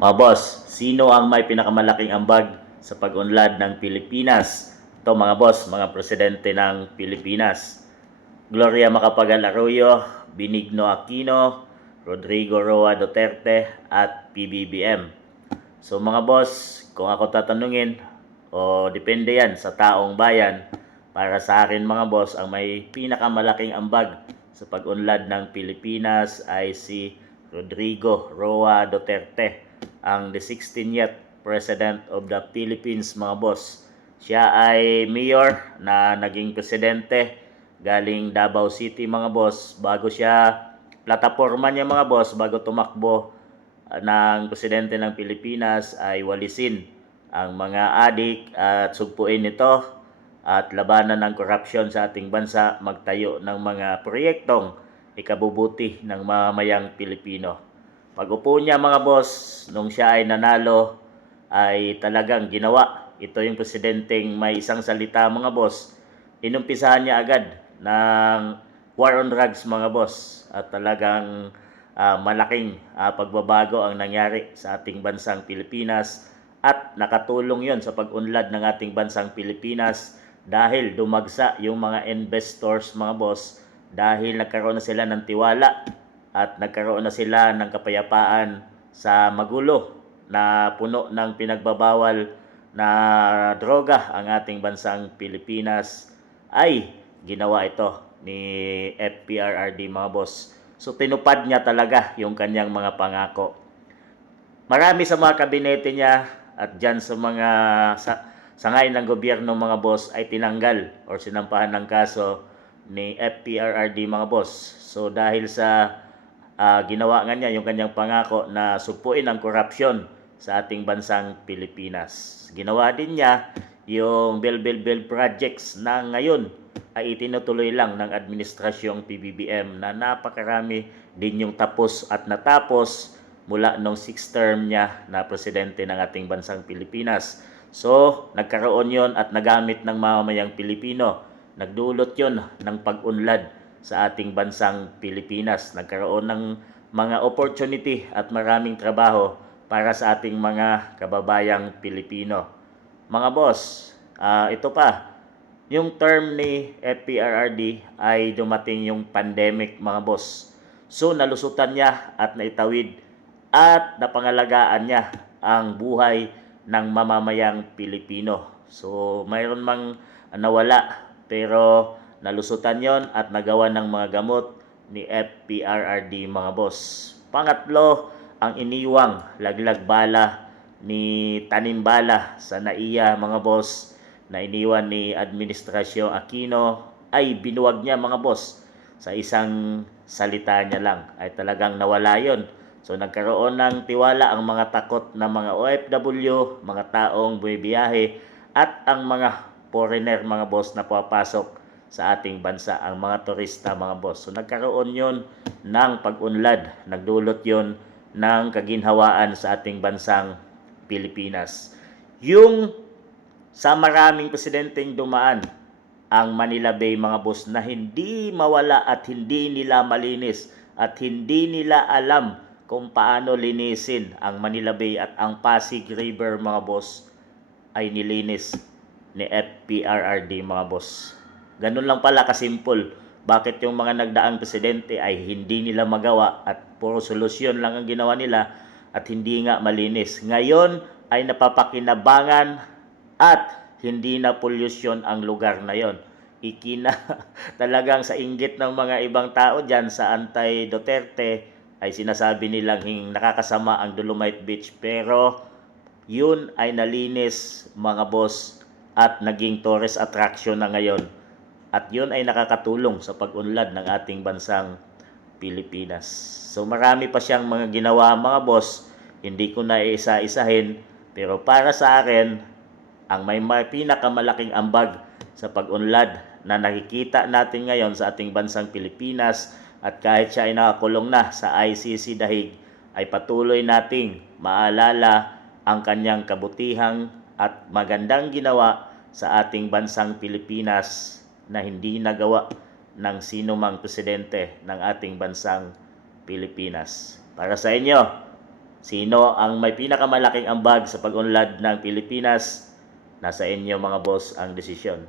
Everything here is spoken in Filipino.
Mga boss, sino ang may pinakamalaking ambag sa pag-unlad ng Pilipinas? Ito mga boss, mga presidente ng Pilipinas. Gloria Macapagal Arroyo, Benigno Aquino, Rodrigo Roa Duterte at PBBM. So mga boss, kung ako tatanungin, depende yan sa taong bayan. Para sa akin mga boss, ang may pinakamalaking ambag sa pag-unlad ng Pilipinas ay si Rodrigo Roa Duterte, ang the 16th President of the Philippines mga boss. Siya ay mayor na naging presidente galing Davao City mga boss, bago siya plataforma niya mga boss, bago tumakbo ng presidente ng Pilipinas ay walisin ang mga adik at sugpuin ito at labanan ng korupsyon sa ating bansa, magtayo ng mga proyektong ikabubuti ng mamamayang Pilipino. Pag-upo niya mga boss, nung siya ay nanalo, ay talagang ginawa. Ito yung presidenteng may isang salita mga boss. Inumpisahan niya agad ng war on drugs mga boss. At talagang malaking pagbabago ang nangyari sa ating bansang Pilipinas. At nakatulong yon sa pag-unlad ng ating bansang Pilipinas dahil dumagsa yung mga investors mga boss, dahil nagkaroon na sila ng tiwala at nagkaroon na sila ng kapayapaan sa magulo na puno ng pinagbabawal na droga ang ating bansang Pilipinas, ay ginawa ito ni FPRRD mga boss. So tinupad niya talaga yung kanyang mga pangako. Marami sa mga kabinete niya at dyan sa mga sangay ng gobyerno mga boss ay tinanggal or sinampahan ng kaso ni FPRRD mga boss. So dahil sa ginawa nga niya yung kanyang pangako na sugpuin ang korupsyon sa ating bansang Pilipinas. Ginawa din niya yung Bell projects na ngayon ay itinutuloy lang ng administrasyong PBBM na napakarami din yung tapos at natapos mula nung 6th term niya na presidente ng ating bansang Pilipinas. So, nagkaroon yon at nagamit ng mamamayang Pilipino. Nagdulot yon ng pag-unlad sa ating bansang Pilipinas. Nagkaroon ng mga opportunity at maraming trabaho para sa ating mga kababayang Pilipino. Mga boss, ito pa, yung term ni FPRRD ay dumating yung pandemic mga boss. So nalusutan niya at naitawid at napangalagaan niya ang buhay ng mamamayang Pilipino. So mayroon mang nawala pero nalusutan yon at nagawa ng mga gamot ni FPRRD mga boss. Pangatlo, ang iniwang laglag bala ni Tanim Bala sa NAIA mga boss na iniwan ni Administrasyon Aquino ay binuwag niya mga boss. Sa isang salita niya lang ay talagang nawala yon. So nagkaroon ng tiwala ang mga takot na mga OFW, mga taong bumibiyahe at ang mga foreigner mga boss na papasok sa ating bansa, ang mga turista mga boss. So nagkaroon yon ng pag-unlad, nagdulot yon ng kaginhawaan sa ating bansang Pilipinas. Yung sa maraming presidenteng dumaan ang Manila Bay mga boss na hindi mawala at hindi nila malinis at hindi nila alam kung paano linisin ang Manila Bay at ang Pasig River mga boss ay nilinis ni FPRRD mga boss. Ganun lang pala kasimple. Bakit yung mga nagdaang presidente ay hindi nila magawa at puro solusyon lang ang ginawa nila at hindi nga malinis. Ngayon ay napapakinabangan at hindi na polusyon ang lugar na yon. Ikina talagang sa inggit ng mga ibang tao dyan sa anti-Duterte ay sinasabi nilang nakakasama ang Dolomite Beach, pero yun ay nalinis mga boss at naging tourist attraction na ngayon. At yun ay nakakatulong sa pag-unlad ng ating bansang Pilipinas. So marami pa siyang mga ginawa mga boss, hindi ko na isa-isahin, pero para sa akin, ang may pinakamalaking ambag sa pag-unlad na nakikita natin ngayon sa ating bansang Pilipinas, at kahit siya ay nakakulong na sa ICC dahig, ay patuloy nating maalala ang kanyang kabutihang at magandang ginawa sa ating bansang Pilipinas na hindi nagawa ng sino mang presidente ng ating bansang Pilipinas. Para sa inyo, Sino ang may pinakamalaking ambag sa pag-unlad ng Pilipinas? Nasa inyo mga boss ang desisyon.